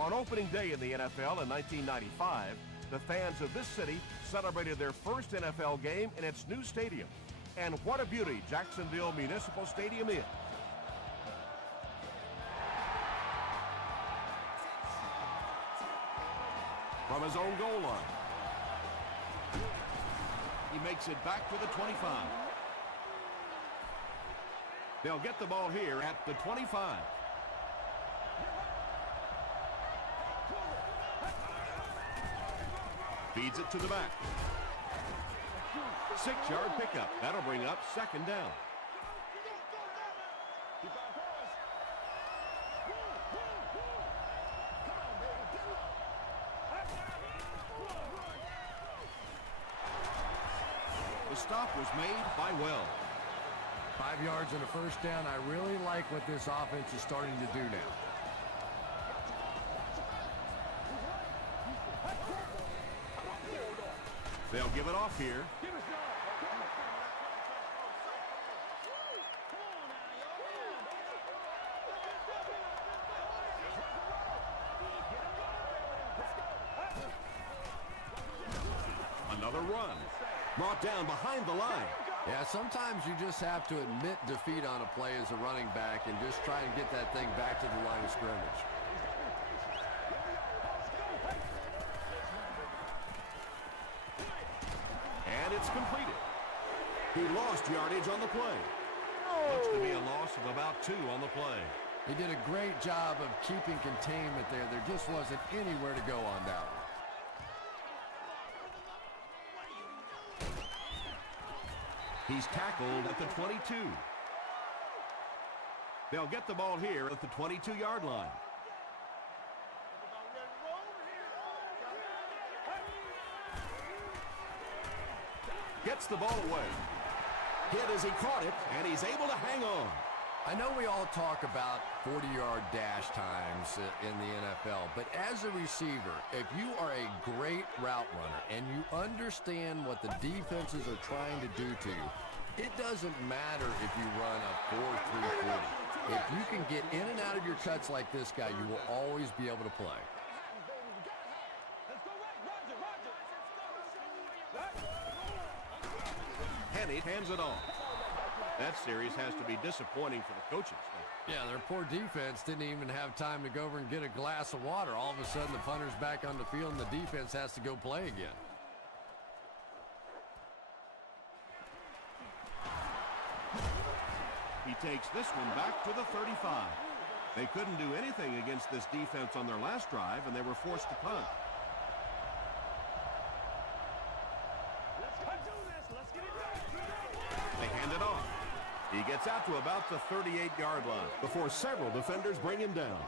On opening day in the NFL in 1995, the fans of this city celebrated their first NFL game in its new stadium. And what a beauty Jacksonville Municipal Stadium is. From his own goal line, he makes it back to the 25. They'll get the ball here at the 25. Feeds it to the back. 6-yard pickup. That'll bring up second down. The stop was made by Wells. 5 yards and a first down. I really like what this offense is starting to do now. They'll give it off here. Another run. Brought down behind the line. Yeah, sometimes you just have to admit defeat on a play as a running back and just try and get that thing back to the line of scrimmage. And it's completed. He lost yardage on the play. Looks to be a loss of about 2 on the play. He did a great job of keeping containment there. There just wasn't anywhere to go on that one. He's tackled at the 22. They'll get the ball here at the 22-yard line. Gets the ball away. Hit as he caught it, and he's able to hang on. I know we all talk about 40-yard dash times in the NFL, but as a receiver, if you are a great route runner and you understand what the defenses are trying to do to you, it doesn't matter if you run a 4.340. If you can get in and out of your cuts like this guy, you will always be able to play. Henny hands it off. That series has to be disappointing for the coaching staff. Yeah, their poor defense didn't even have time to go over and get a glass of water. All of a sudden, the punter's back on the field, and the defense has to go play again. He takes this one back to the 35. They couldn't do anything against this defense on their last drive, and they were forced to punt. They hand it off. He gets out to about the 38-yard line before several defenders bring him down.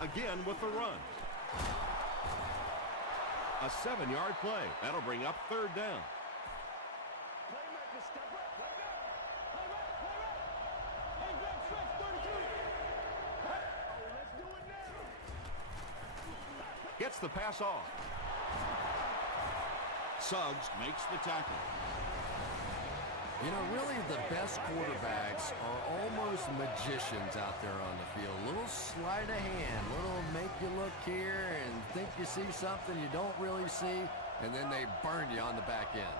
Again with the run. A 7-yard play. That'll bring up third down. Gets the pass off. Suggs makes the tackle. You know, really the best quarterbacks are almost magicians out there on the field. A little sleight of hand, little make you look here and think you see something you don't really see, and then they burn you on the back end.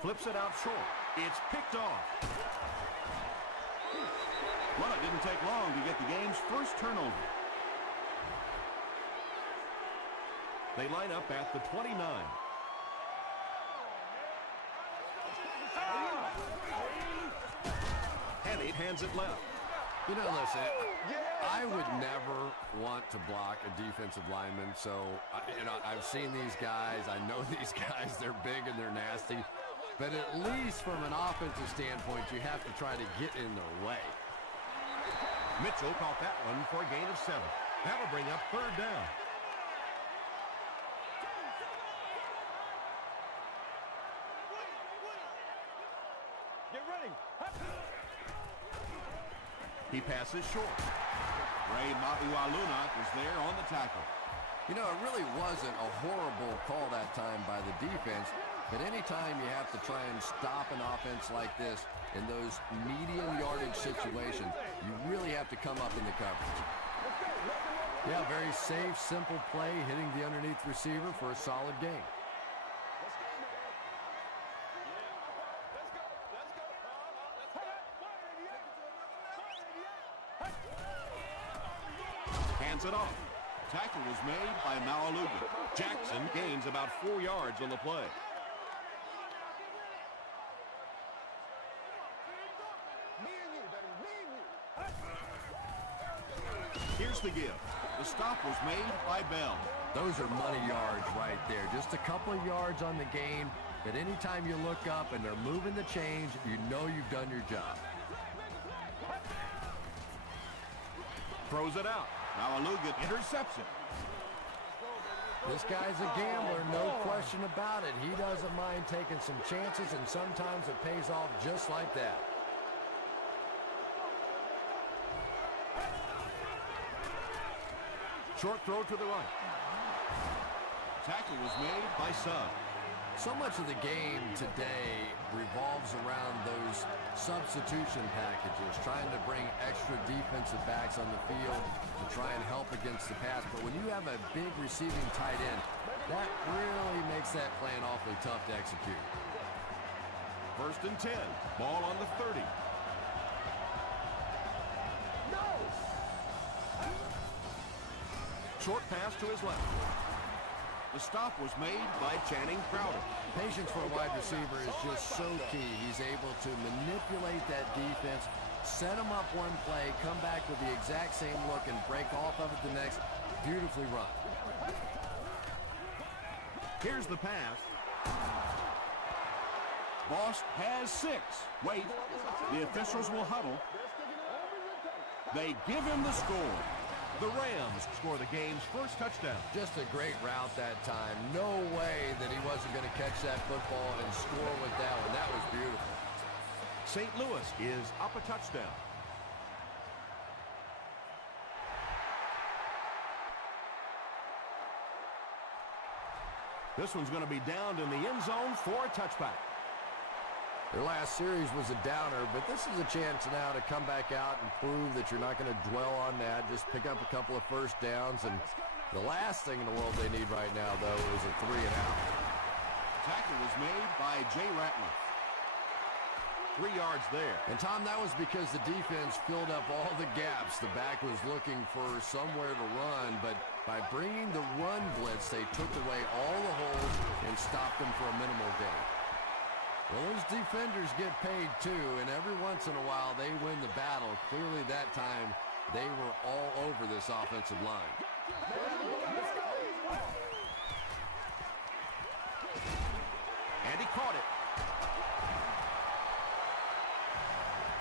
Flips it out short. It's picked off. Well, it didn't take long to get the game's first turnover. They line up at the 29. Henny hands it left. You know, listen, I would never want to block a defensive lineman, so, you know, I've seen these guys. I know these guys. They're big and they're nasty. But at least from an offensive standpoint, you have to try to get in their way. Mitchell caught that one for a gain of 7. That'll bring up third down. Get ready. He passes short. Ray Mauialuna is there on the tackle. You know, it really wasn't a horrible call that time by the defense, but anytime you have to try and stop an offense like this in those medium yardage situations, you really have to come up in the coverage. Yeah, very safe, simple play, hitting the underneath receiver for a solid gain. Hands it off. Tackle was made by Malaluga. Jackson gains about 4 yards on the play. Here's the give. The stop was made by Bell. Those are money yards right there. Just a couple of yards on the gain, but anytime you look up and they're moving the chains, you know you've done your job. Throws it out. Malaluga intercepts it. This guy's a gambler, no question about it. He doesn't mind taking some chances, and sometimes it pays off just like that. Short throw to the right. Tackle was made by Sugg. So much of the game today revolves around those substitution packages, trying to bring extra defensive backs on the field to try and help against the pass. But when you have a big receiving tight end, that really makes that plan awfully tough to execute. 1st and 10. Ball on the 30. Short pass to his left. The stop was made by Channing Crowder. Patience for a wide receiver is just so key. He's able to manipulate that defense, set him up one play, come back with the exact same look, and break off of it the next. Beautifully run. Here's the pass. Boss has 6. Wait. The officials will huddle. They give him the score. The Rams score the game's first touchdown. Just a great route that time. No way that he wasn't going to catch that football and score with that one. That was beautiful. St. Louis is up a touchdown. This one's going to be downed in the end zone for a touchback. Their last series was a downer, but this is a chance now to come back out and prove that you're not going to dwell on that. Just pick up a couple of first downs, and the last thing in the world they need right now, though, is a 3-and-out. Tackle was made by Jay Ratliff. 3 yards there. And, Tom, that was because the defense filled up all the gaps. The back was looking for somewhere to run, but by bringing the run blitz, they took away all the holes and stopped them for a minimal gain. Well, those defenders get paid, too, and every once in a while they win the battle. Clearly that time they were all over this offensive line. And he caught it.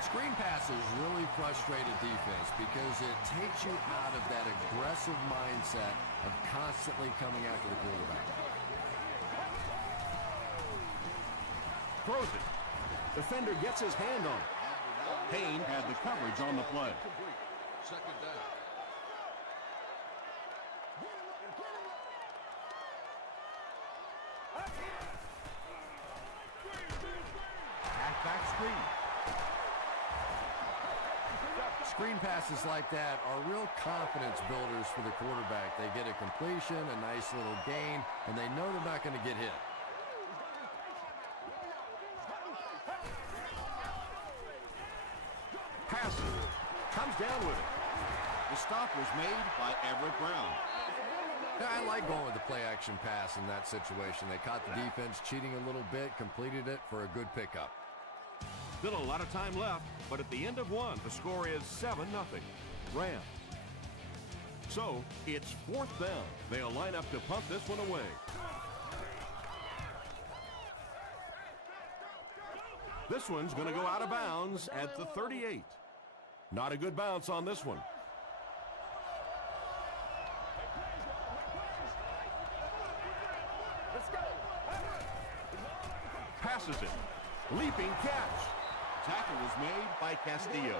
Screen passes really frustrate a defense because it takes you out of that aggressive mindset of constantly coming after the quarterback. Throws it. Defender gets his hand on it. Payne had the coverage on the play. Second down. Halfback screen. Screen passes like that are real confidence builders for the quarterback. They get a completion, a nice little gain, and they know they're not going to get hit. Passes. Comes down with it. The stop was made by Everett Brown. Yeah, I like going with the play-action pass in that situation. They caught the defense cheating a little bit, completed it for a good pickup. Still a lot of time left, but at the end of one, the score is 7-0. Rams. So, it's 4th down. They'll line up to punt this one away. This one's going to go out of bounds at the 38. Not a good bounce on this one. Passes it. Leaping catch. Tackle was made by Castillo.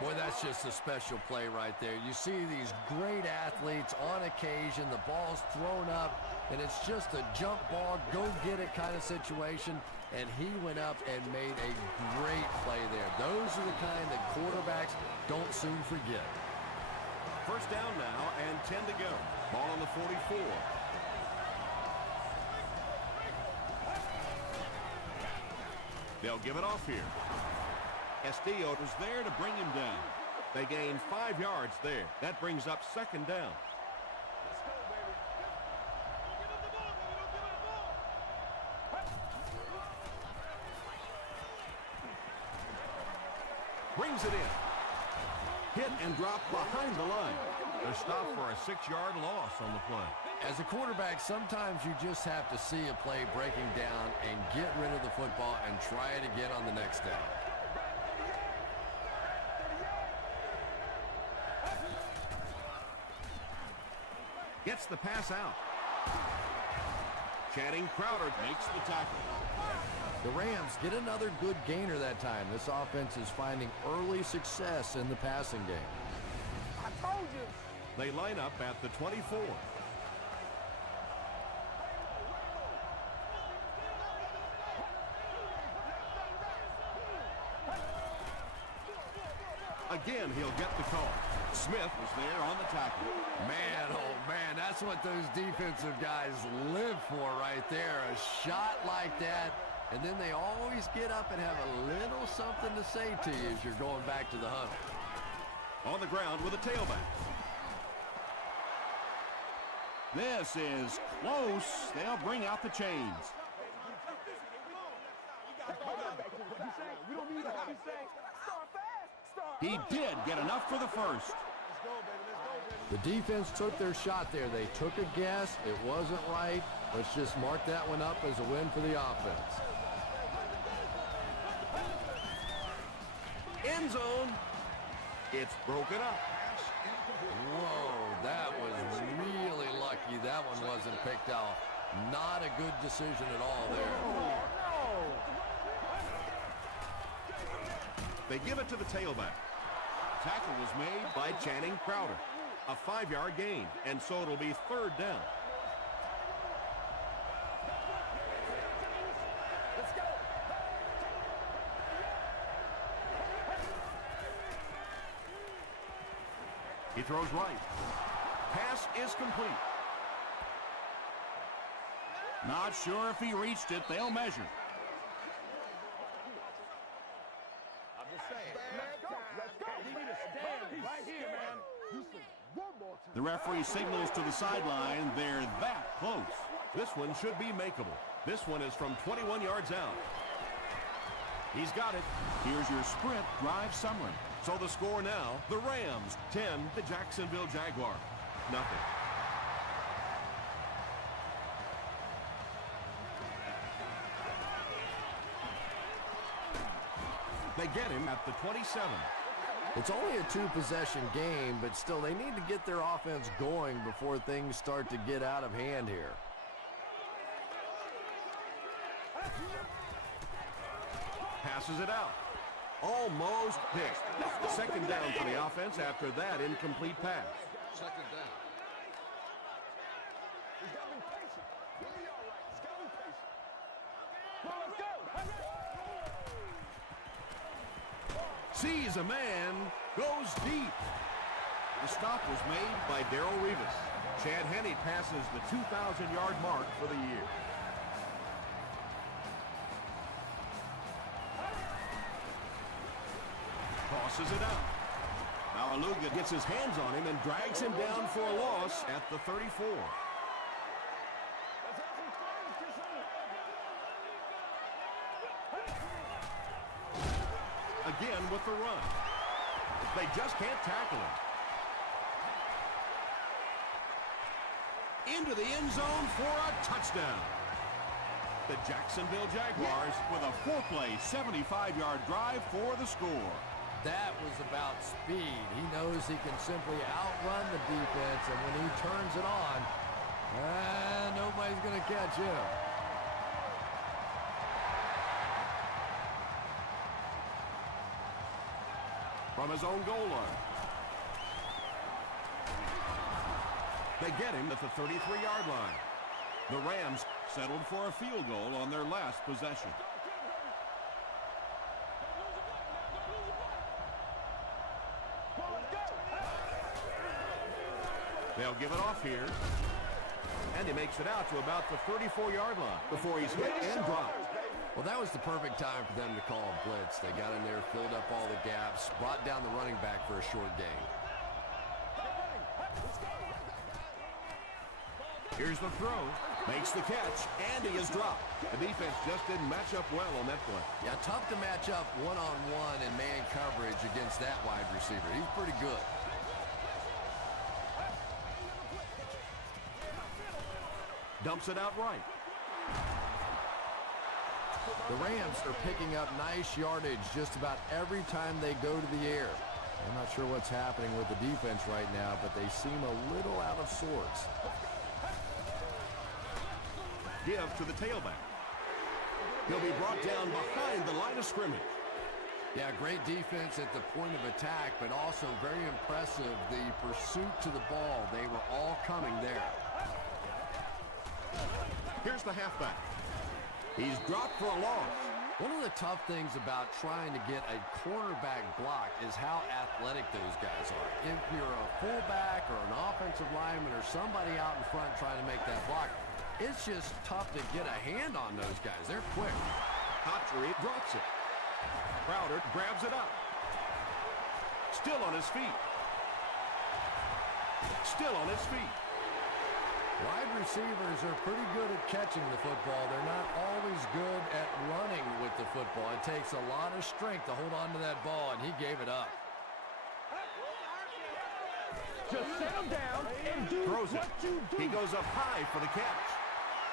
Boy, that's just a special play right there. You see these great athletes on occasion, the ball's thrown up, and it's just a jump ball, go get it kind of situation, and he went up and made a great play there. Those are the kind that quarterbacks don't soon forget. First down now and 10 to go. Ball on the 44. They'll give it off here. Castillo was there to bring him down. They gain 5 yards there. That brings up second down. Let's go, baby. Give him the ball, baby. Don't give him the ball. Brings it in. Hit and drop behind the line. They're stopped for a 6-yard loss on the play. As a quarterback, sometimes you just have to see a play breaking down and get rid of the football and try it again on the next down. Gets the pass out. Channing Crowder makes the tackle. The Rams get another good gainer that time. This offense is finding early success in the passing game. I told you. They line up at the 24. Again, he'll get the call. Smith was there on the tackle. Man, oh man, that's what those defensive guys live for right there. A shot like that, and then they always get up and have a little something to say to you as you're going back to the huddle. On the ground with a tailback. This is close. They'll bring out the chains. We don't need that. Start fast. He did get enough for the first. Let's go, baby. Let's go, baby. The defense took their shot there. They took a guess. It wasn't right. Let's just mark that one up as a win for the offense. End zone. It's broken up. Whoa, that was really lucky. That one wasn't picked off. Not a good decision at all there. They give it to the tailback. Tackle was made by Channing Crowder. A 5-yard gain, and so it'll be third down. Let's go. He throws right. Pass is complete. Not sure if he reached it. They'll measure. I'm just saying. Let's go. Let's go. We need to stand right here, man. One more time. The referee signals to the sideline. They're that close. This one should be makeable. This one is from 21 yards out. He's got it. Here's your sprint drive summary. So the score now, the Rams 10, the Jacksonville Jaguars nothing. They get him at the 27. It's only a 2-possession game, but still they need to get their offense going before things start to get out of hand here. Passes it out. Almost picked. Second down for the offense after that incomplete pass. Second down. He's got to be patient. We'll be all right. He's got to be patient. Well, let's go. Sees a man, goes deep. The stop was made by Darrell Revis. Chad Henne passes the 2,000-yard mark for the year. Tosses it out. Now Aluga gets his hands on him and drags him down for a loss at the 34. Again with the run. They just can't tackle him. Into the end zone for a touchdown. The Jacksonville Jaguars with a 4-play, 75-yard drive for the score. That was about speed. He knows he can simply outrun the defense, and when he turns it on, nobody's going to catch him. from his own goal line. They get him at the 33-yard line. The Rams settled for a field goal on their last possession. They'll give it off here. And he makes it out to about the 34-yard line before he's hit and dropped. Well, that was the perfect time for them to call a blitz. They got in there, filled up all the gaps, brought down the running back for a short gain. Here's the throw. Makes the catch, and he is dropped. The defense just didn't match up well on that play. Yeah, tough to match up one-on-one in man coverage against that wide receiver. He's pretty good. Dumps it out right. The Rams are picking up nice yardage just about every time they go to the air. I'm not sure what's happening with the defense right now, but they seem a little out of sorts. Give to the tailback. He'll be brought down behind the line of scrimmage. Yeah, great defense at the point of attack, but also very impressive the pursuit to the ball. They were all coming there. Here's the halfback. He's dropped for a loss. One of the tough things about trying to get a quarterback block is how athletic those guys are. If you're a fullback or an offensive lineman or somebody out in front trying to make that block, it's just tough to get a hand on those guys. They're quick. Hotchery drops it. Crowder grabs it up. Still on his feet. Still on his feet. Wide receivers are pretty good at catching the football. They're not always good at running with the football. It takes a lot of strength to hold on to that ball, and he gave it up. Just settle down and do Throws what it. you do. He goes up high for the catch.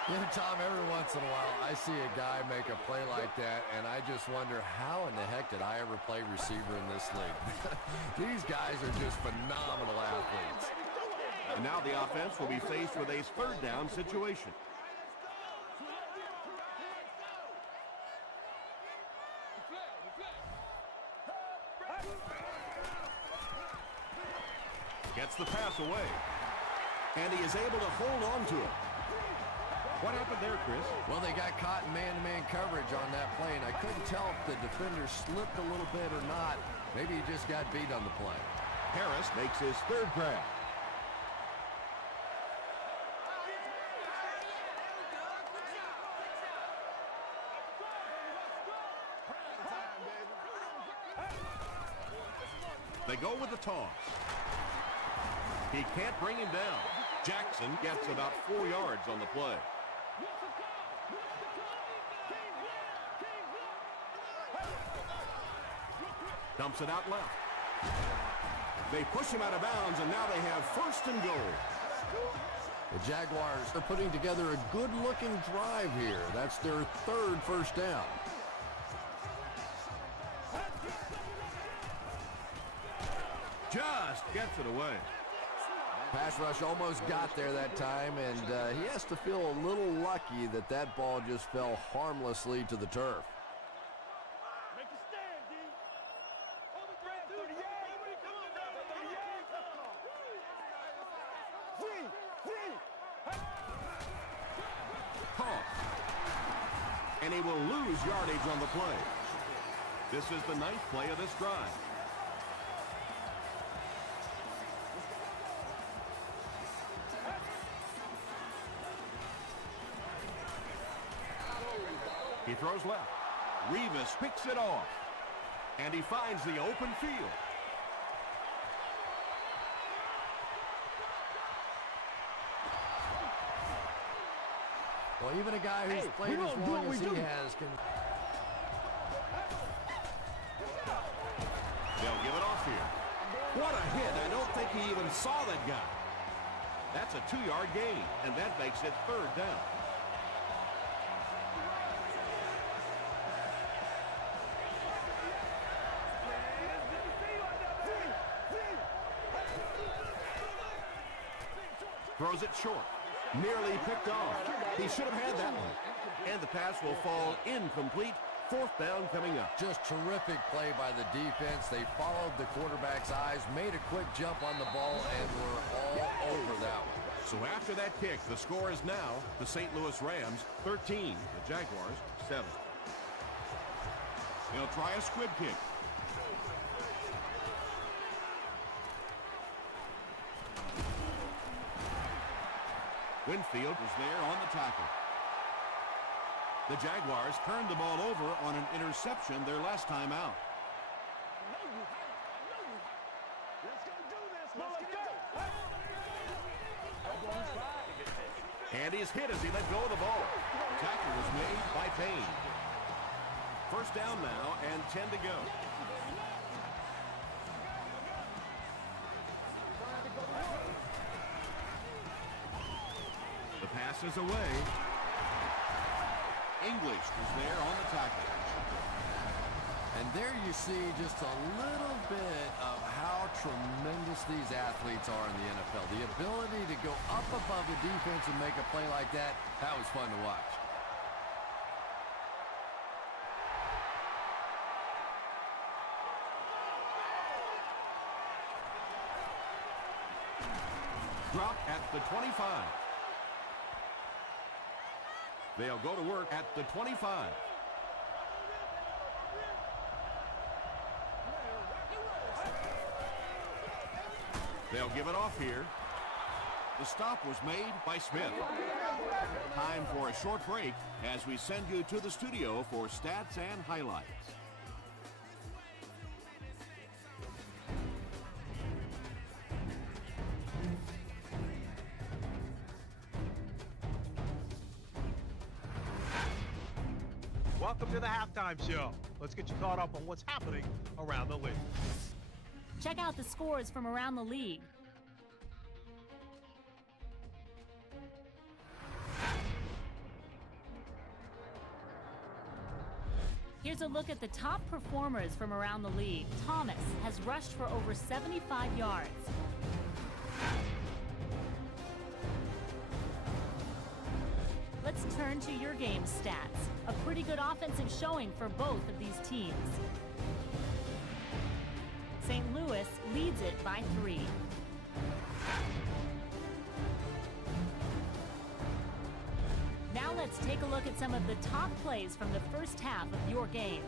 Yeah, Tom, every once in a while, I see a guy make a play like that, and I just wonder, how in the heck did I ever play receiver in this league? These guys are just phenomenal athletes. And now the offense will be faced with a third down situation. Gets the pass away. And he is able to hold on to it. What happened there, Chris? Well, they got caught in man-to-man coverage on that play, and I couldn't tell if the defender slipped a little bit or not. Maybe he just got beat on the play. Harris makes his third grab. They go with the toss. He can't bring him down. Jackson gets about 4 yards on the play. Dumps it out left. They push him out of bounds, and now they have first and goal. The Jaguars are putting together a good-looking drive here. That's their third first down. Just gets it away. Pass rush almost got there that time, and he has to feel a little lucky that that ball just fell harmlessly to the turf. Make a stand, D. On the ground, 38. Come on down, 38. Toss. And he will lose yardage on the play. This is the 9th play of this drive. He throws left. Revis picks it off. And he finds the open field. Well, even a guy who's played as long as he has can... They'll give it off here. What a hit. I don't think he even saw that guy. That's a 2-yard gain, and that makes it third down. Throws it short. Nearly picked off. He should have had that one. And the pass will fall incomplete. 4th down coming up. Just terrific play by the defense. They followed the quarterback's eyes, made a quick jump on the ball, and were all over that one. So after that kick, the score is now the St. Louis Rams 13, the Jaguars 7. They'll try a squib kick. Winfield was there on the tackle. The Jaguars turned the ball over on an interception their last time out. And he's hit as he let go of the ball. Tackle was made by Payne. 1st down now and 10 to go. The pass is away. English was there on the tackle. And there you see just a little bit of how tremendous these athletes are in the NFL. The ability to go up above the defense and make a play like that, that was fun to watch. Drop at the 25. They'll go to work at the 25. They'll give it off here. The stop was made by Smith. Time for a short break as we send you to the studio for stats and highlights. Welcome to the halftime show. Let's get you caught up on what's happening around the league. Check out the scores from around the league. Here's a look at the top performers from around the league. Thomas has rushed for over 75 yards. Let's turn to your game stats. A pretty good offensive showing for both of these teams. St. Louis leads it by 3. Now let's take a look at some of the top plays from the first half of your game.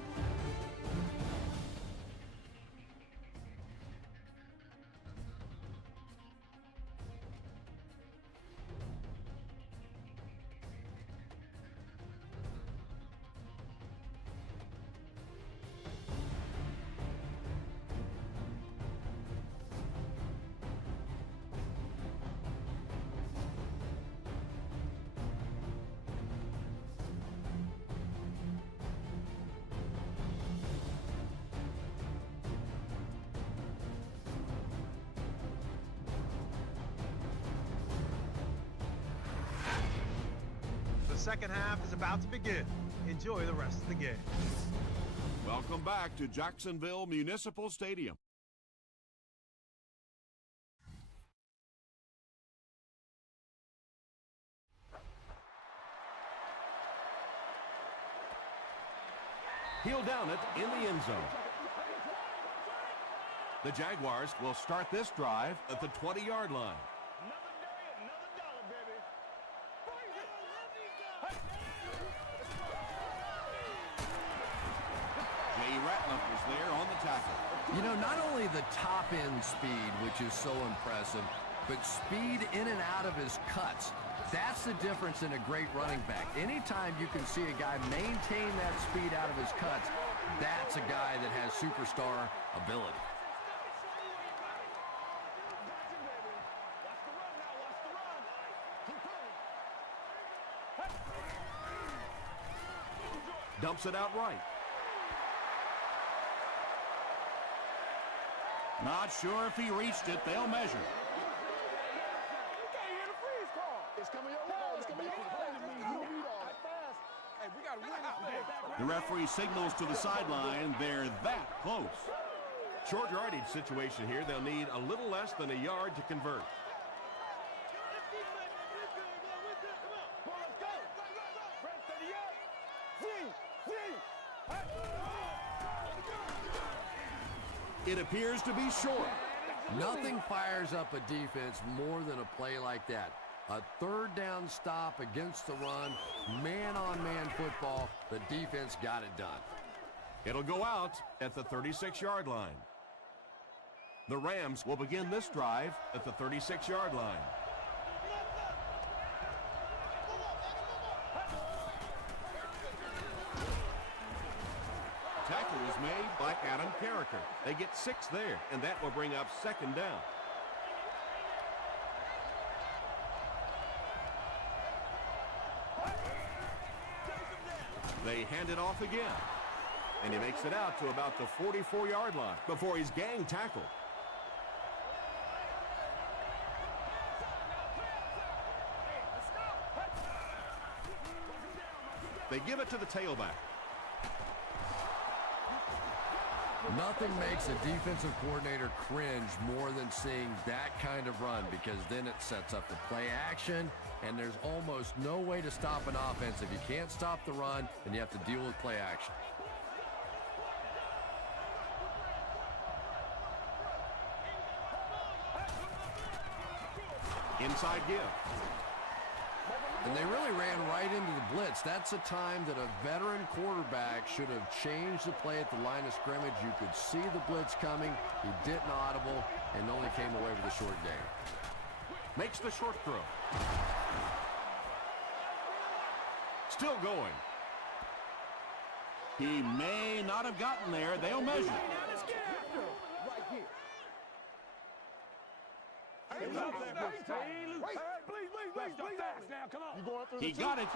The second half is about to begin. Enjoy the rest of the game. Welcome back to Jacksonville Municipal Stadium. He'll down it in the end zone. The Jaguars will start this drive at the 20-yard line. Ratliff was there on the tackle. You know, not only the top-end speed, which is so impressive, but speed in and out of his cuts. That's the difference in a great running back. Anytime you can see a guy maintain that speed out of his cuts, that's a guy that has superstar ability. Dumps it out right. Not sure if he reached it. They'll measure. The referee signals to the sideline. They're that close. Short yardage situation here. They'll need a little less than a yard to convert. It appears to be short. Nothing fires up a defense more than a play like that. A third down stop against the run, man-on-man football. The defense got it done. It'll go out at the 36-yard line. The Rams will begin this drive at the 36-yard line. Tackle is made by Adam Carricker. They get 6 there, and that will bring up second down. They hand it off again. And he makes it out to about the 44-yard line before he's gang tackled. They give it to the tailback. Nothing makes a defensive coordinator cringe more than seeing that kind of run, because then it sets up the play action, and there's almost no way to stop an offense if you can't stop the run and you have to deal with play action. Inside give. And they really ran right into the blitz. That's a time that a veteran quarterback should have changed the play at the line of scrimmage. You could see the blitz coming. He didn't audible and only came away with a short gain. Makes the short throw. Still going. He may not have gotten there. They'll measure. He got it.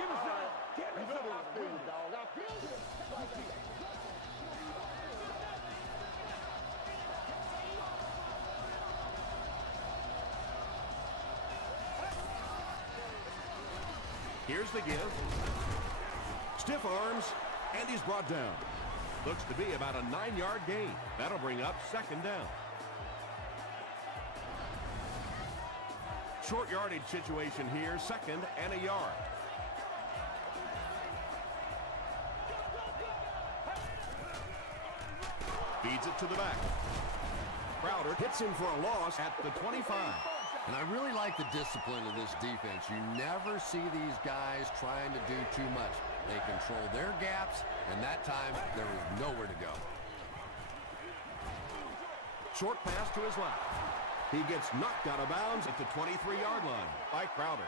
Here's the give. Stiff arms, and he's brought down. Looks to be about a 9-yard gain. That'll bring up second down. Short yardage situation here, second and a yard. Feeds it to the back. Crowder hits him for a loss at the 25. And I really like the discipline of this defense. You never see these guys trying to do too much. They control their gaps, and that time there was nowhere to go. Short pass to his left. He gets knocked out of bounds at the 23-yard line by Crowder.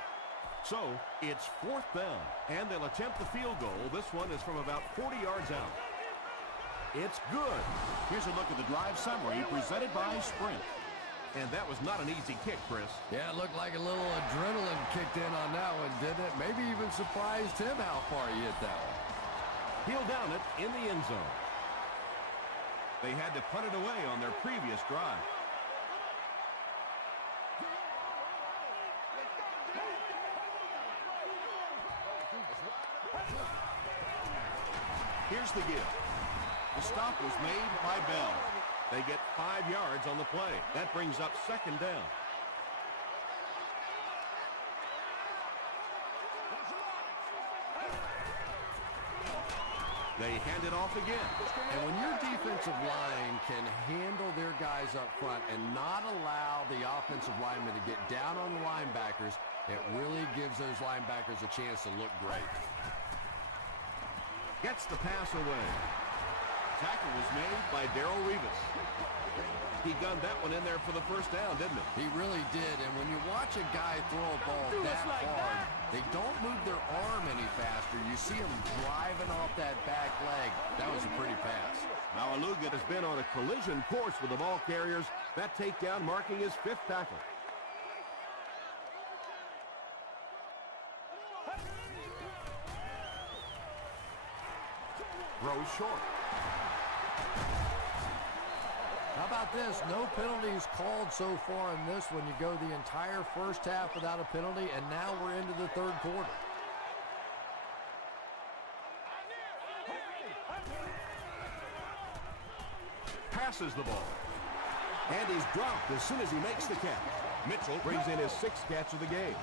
So it's fourth down, and they'll attempt the field goal. This one is from about 40 yards out. It's good. Here's a look at the drive summary presented by Sprint. And that was not an easy kick, Chris. Yeah, it looked like a little adrenaline kicked in on that one, didn't it? Maybe even surprised him how far he hit that one. He'll down it in the end zone. They had to punt it away on their previous drive. Here's the give. The stop was made by Bell. They get 5 yards on the play. That brings up second down. They hand it off again. And when your defensive line can handle their guys up front and not allow the offensive linemen to get down on the linebackers, it really gives those linebackers a chance to look great. Gets the pass away. Tackle was made by Darrell Revis. He gunned that one in there for the first down, didn't he? He really did, and when you watch a guy throw a ball that hard, they don't move their arm any faster. You see him driving off that back leg. That was a pretty pass. Now Aluga has been on a collision course with the ball carriers. That takedown marking his 5th tackle. Throws short. How about this? No penalties called so far in this one. You go the entire first half without a penalty, and now we're into the third quarter. Passes the ball. And he's dropped as soon as he makes the catch. Mitchell brings in his 6th catch of the game.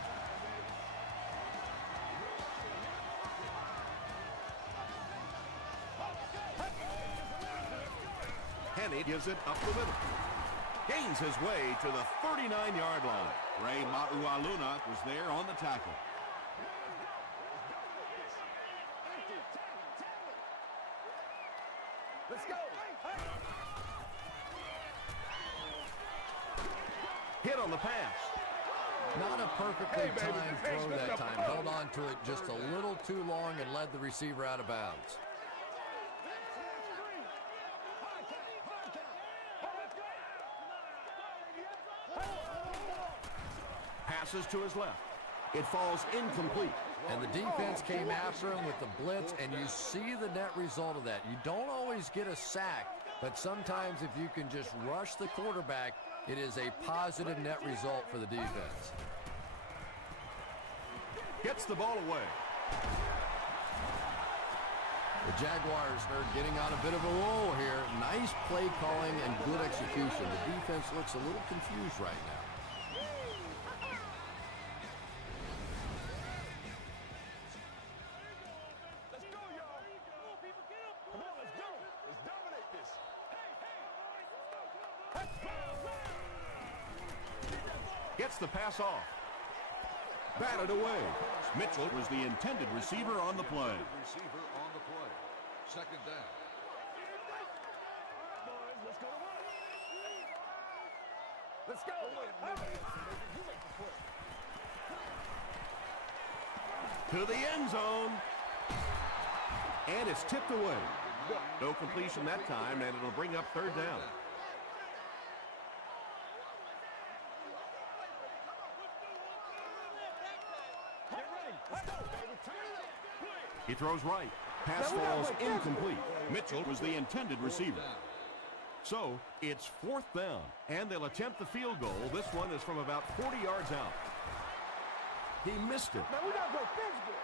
he gives it up the middle. Gains his way to the 39-yard line. Ray Maualuna was there on the tackle. Let's go. Hit on the pass. Not a perfectly timed throw that time. Held on to it just a little too long and led the receiver out of bounds. Passes to his left. It falls incomplete. And the defense came after him with the blitz, and you see the net result of that. You don't always get a sack, but sometimes if you can just rush the quarterback, it is a positive net result for the defense. Gets the ball away. The Jaguars are getting on a bit of a roll here. Nice play calling and good execution. The defense looks a little confused right now. Gets the pass off. Batted away. Mitchell was the intended receiver on the play. Receiver on the play. Second down. Let's go. To the end zone. And it's tipped away. No completion that time, and it'll bring up third down. He throws right. Pass falls incomplete. Mitchell was the intended receiver. So, it's fourth down, and they'll attempt the field goal. This one is from about 40 yards out. He missed it. Man, we gotta go physical.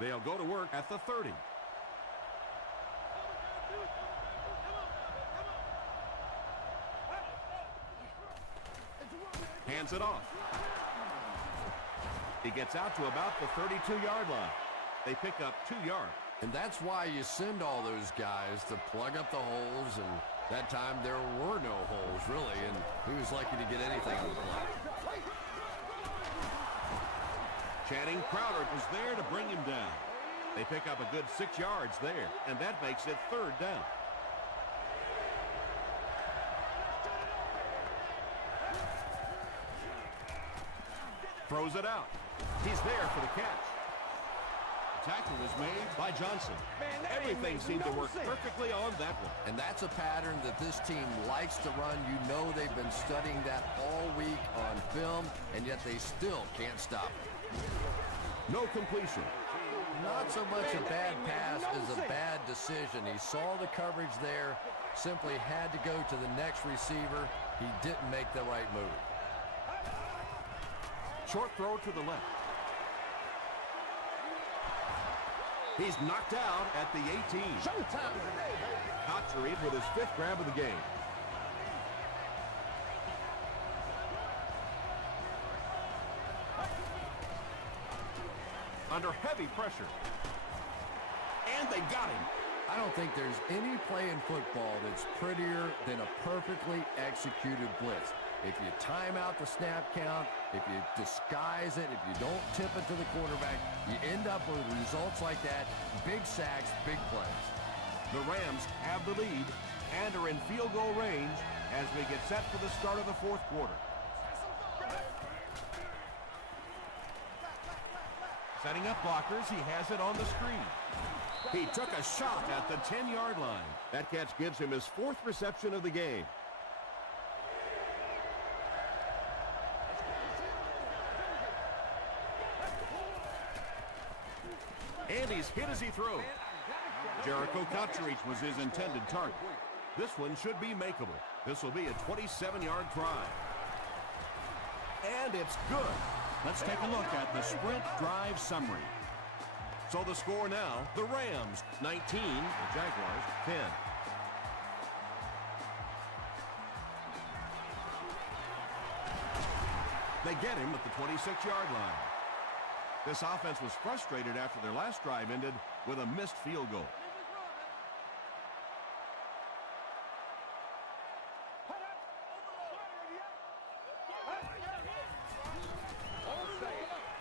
They'll go to work at the 30. Hands it off. He gets out to about the 32-yard line. They pick up 2 yards. And that's why you send all those guys to plug up the holes, and that time there were no holes, really, and he was lucky to get anything on the play. Channing Crowder was there to bring him down. They pick up a good 6 yards there, and that makes it third down. Throws it out. He's there for the catch. The tackle was made by Johnson. Everything seemed to work perfectly on that one. And that's a pattern that this team likes to run. You know they've been studying that all week on film, and yet they still can't stop it. No completion. Not so much a bad pass as a bad decision. He saw the coverage there, simply had to go to the next receiver. He didn't make the right move. Short throw to the left. He's knocked out at the 18. Showtime. Cotchery with his 5th grab of the game. Under heavy pressure. And they got him. I don't think there's any play in football that's prettier than a perfectly executed blitz. If you time out the snap count, if you disguise it, if you don't tip it to the quarterback, you end up with results like that. Big sacks, big plays. The Rams have the lead and are in field goal range as we get set for the start of the fourth quarter. Setting up blockers, he has it on the screen. He took a shot at the 10-yard line. That catch gives him his 4th reception of the game. And he's hit as he throws. Jericho Cotchery was his intended target. This one should be makeable. This will be a 27-yard try. And it's good. Let's take a look at the sprint drive summary. So the score now, the Rams 19, the Jaguars 10. They get him at the 26-yard line. This offense was frustrated after their last drive ended with a missed field goal.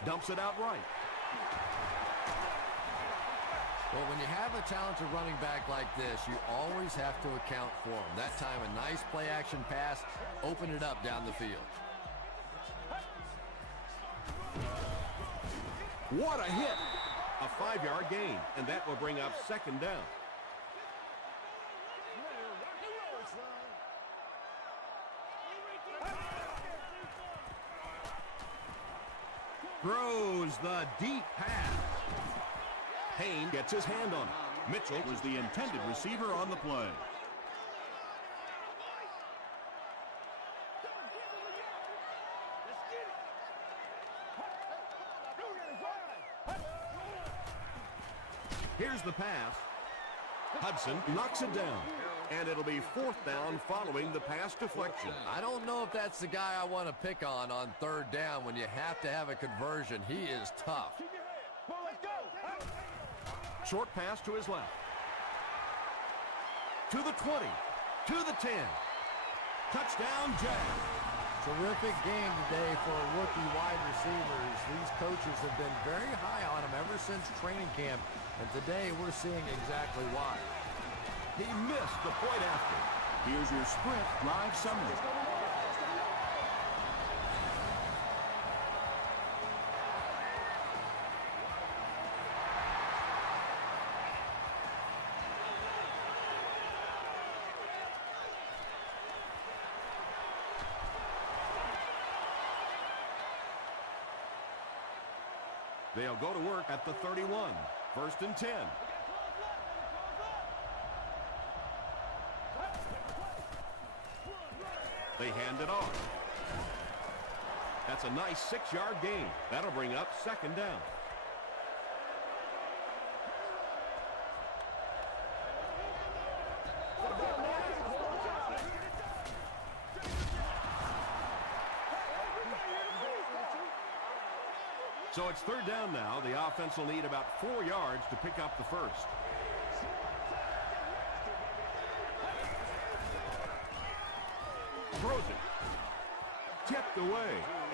Dumps it out right. Well, when you have a talented running back like this, you always have to account for him. That time, a nice play-action pass opened it up down the field. What a hit! A 5-yard gain, and that will bring up second down. Throws the deep pass. Payne gets his hand on it. Mitchell was the intended receiver on the play. Here's the pass. Hudson knocks it down. And it'll be fourth down following the pass deflection. I don't know if that's the guy I want to pick on third down when you have to have a conversion. He is tough. Short pass to his left. To the 20. To the 10. Touchdown, Jags. Terrific game today for rookie wide receivers. These coaches have been very high on him ever since training camp. And today we're seeing exactly why. He missed the point after. Here's your sprint drive summary. They'll go to work at the 31. First and 10. They hand it off. That's a nice 6-yard gain. That'll bring up second down. So it's third down now. The offense will need about 4 yards to pick up the first. Throws it. Tipped away.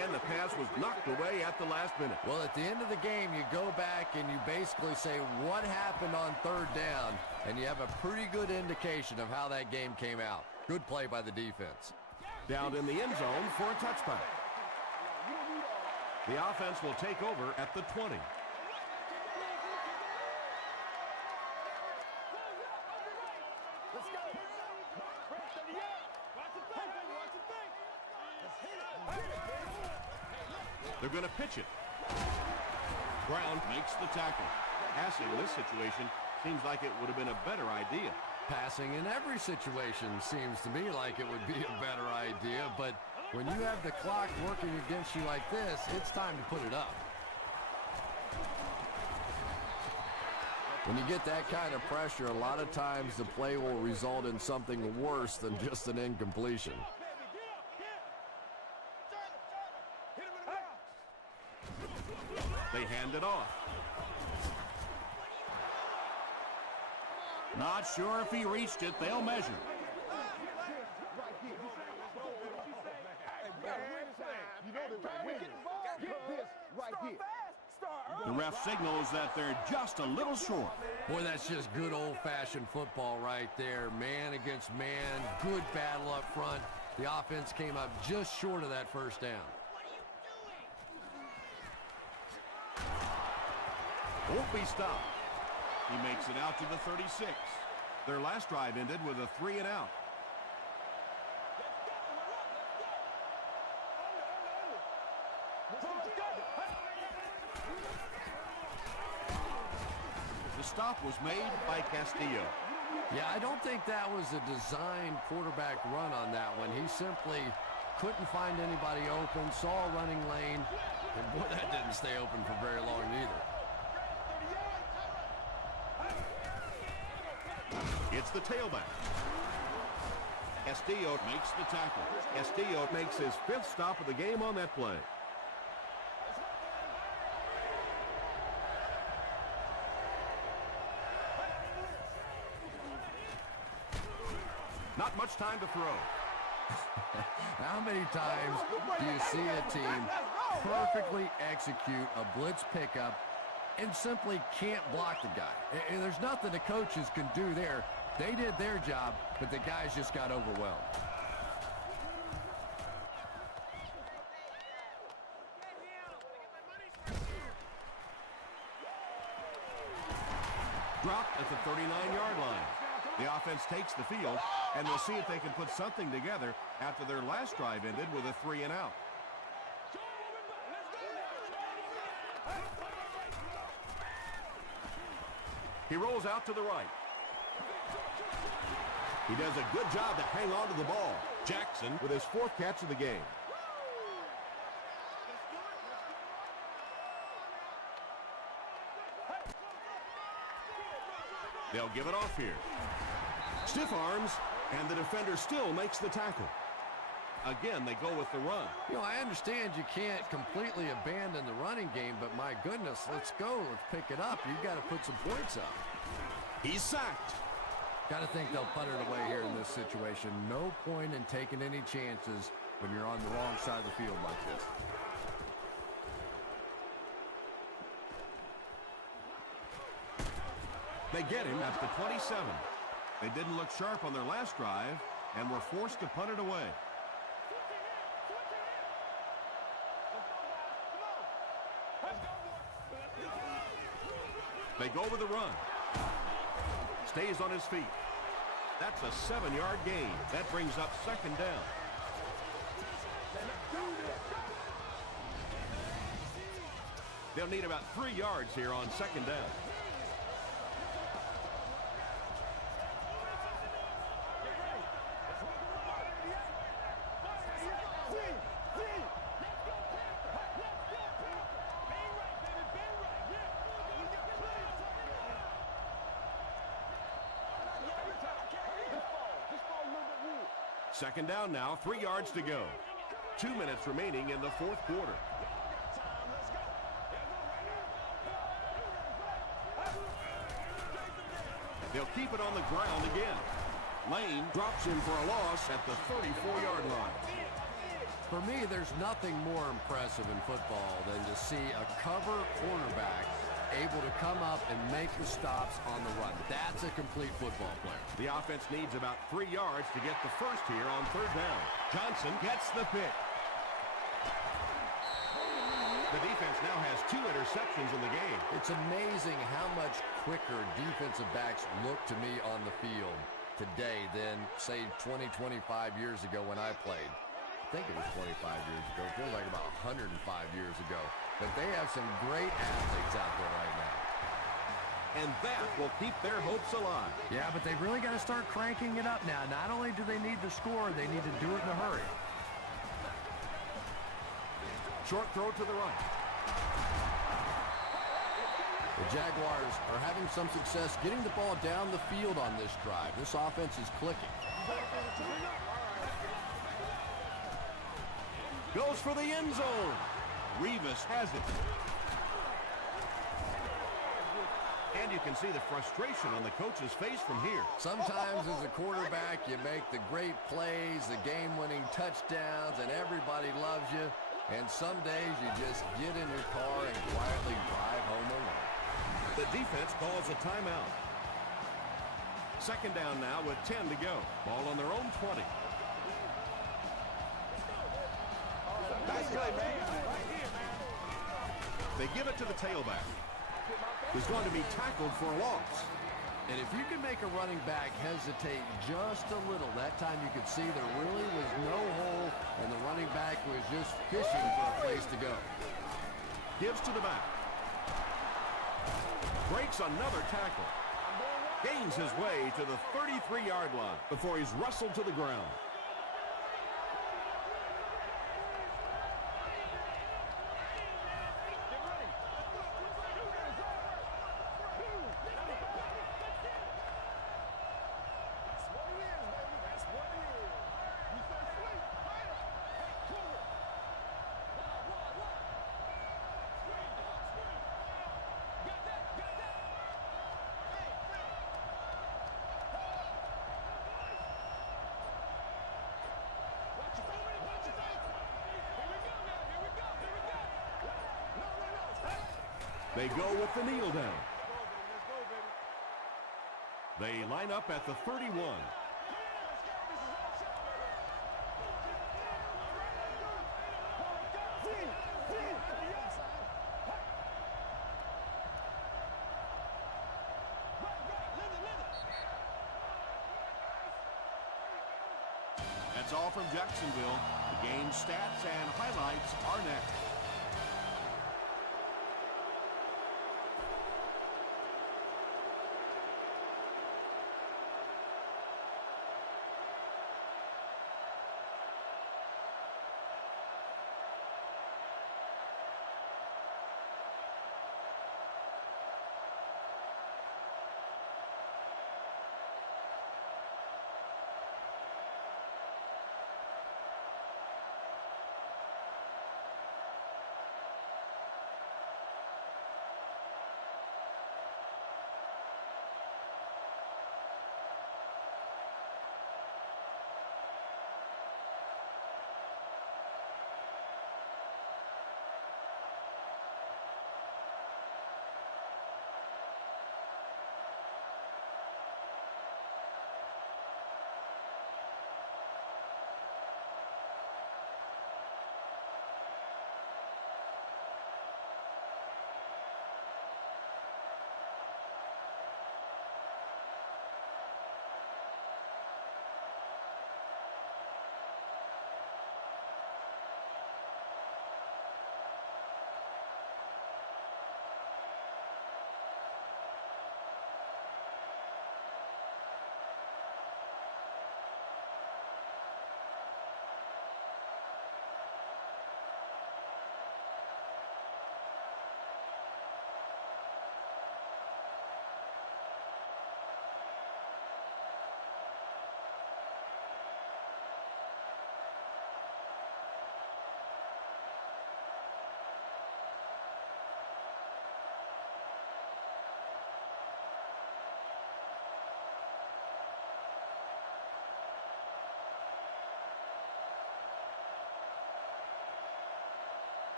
And the pass was knocked away at the last minute. Well, at the end of the game, you go back and you basically say what happened on third down, and you have a pretty good indication of how that game came out. Good play by the defense. Down in the end zone for a touchback. The offense will take over at the 20. They're going to pitch it. Brown makes the tackle. Passing in this situation seems like it would have been a better idea. Passing in every situation seems to me like it would be a better idea, but when you have the clock working against you like this, it's time to put it up. When you get that kind of pressure, a lot of times the play will result in something worse than just an incompletion. They hand it off. Not sure if he reached it. They'll measure. The ref signals that they're just a little short. Boy, that's just good old-fashioned football right there. Man against man, good battle up front. The offense came up just short of that first down. Won't be stopped. He makes it out to the 36. Their last drive ended with a 3-and-out. The stop was made by Castillo. Yeah, I don't think that was a designed quarterback run on that one. He simply couldn't find anybody open, saw a running lane, and boy, that didn't stay open for very long either. It's the tailback. Castillo makes the tackle. Castillo makes his 5th stop of the game on that play. Not much time to throw. How many times do you see a team perfectly execute a blitz pickup and simply can't block the guy. And there's nothing the coaches can do there. They did their job, but the guys just got overwhelmed. Dropped at the 39-yard line. The offense takes the field, and we'll see if they can put something together after their last drive ended with a 3-and-out. He rolls out to the right. He does a good job to hang on to the ball. Jackson with his 4th catch of the game. They'll give it off here. Stiff arms, and the defender still makes the tackle. Again, they go with the run. You know, I understand you can't completely abandon the running game, but my goodness, let's go. Let's pick it up. You've got to put some points up. He's sacked. Got to think they'll punt it away here in this situation. No point in taking any chances when you're on the wrong side of the field like this. They get him at the 27. They didn't look sharp on their last drive and were forced to punt it away. They go with the run. Stays on his feet. That's a 7-yard gain. That brings up 2nd down. They'll need about 3 yards here on 2nd down. Second down now, 3 yards to go. 2 minutes remaining in the 4th quarter. They'll keep it on the ground again. Lane drops him for a loss at the 34-yard line. For me, there's nothing more impressive in football than to see a cover quarterback able to come up and make the stops on the run. That's a complete football player. The offense needs about 3 yards to get the first here on 3rd down. Johnson gets the pick. The defense now has 2 interceptions in the game. It's amazing how much quicker defensive backs look to me on the field today than, say, 20, 25 years ago when I played. I think it was 25 years ago. It feels like about 105 years ago. But they have some great athletes out there right now. And that will keep their hopes alive. Yeah, but they've really got to start cranking it up now. Not only do they need to score, they need to do it in a hurry. Short throw to the right. The Jaguars are having some success getting the ball down the field on this drive. This offense is clicking. Goes for the end zone. Revis has it. And you can see the frustration on the coach's face from here. Sometimes as a quarterback, you make the great plays, the game-winning touchdowns, and everybody loves you. And some days you just get in your car and quietly drive home alone. The defense calls a timeout. 2nd down now with 10 to go. Ball on their own 20. Nice play, man. They give it to the tailback, who's going to be tackled for a loss. And if you can make a running back hesitate just a little, that time you could see there really was no hole, and the running back was just fishing for a place to go. Gives to the back. Breaks another tackle. Gains his way to the 33-yard line before he's wrestled to the ground. They go with the kneel down. They line up at the 31. That's all from Jacksonville. The game stats and highlights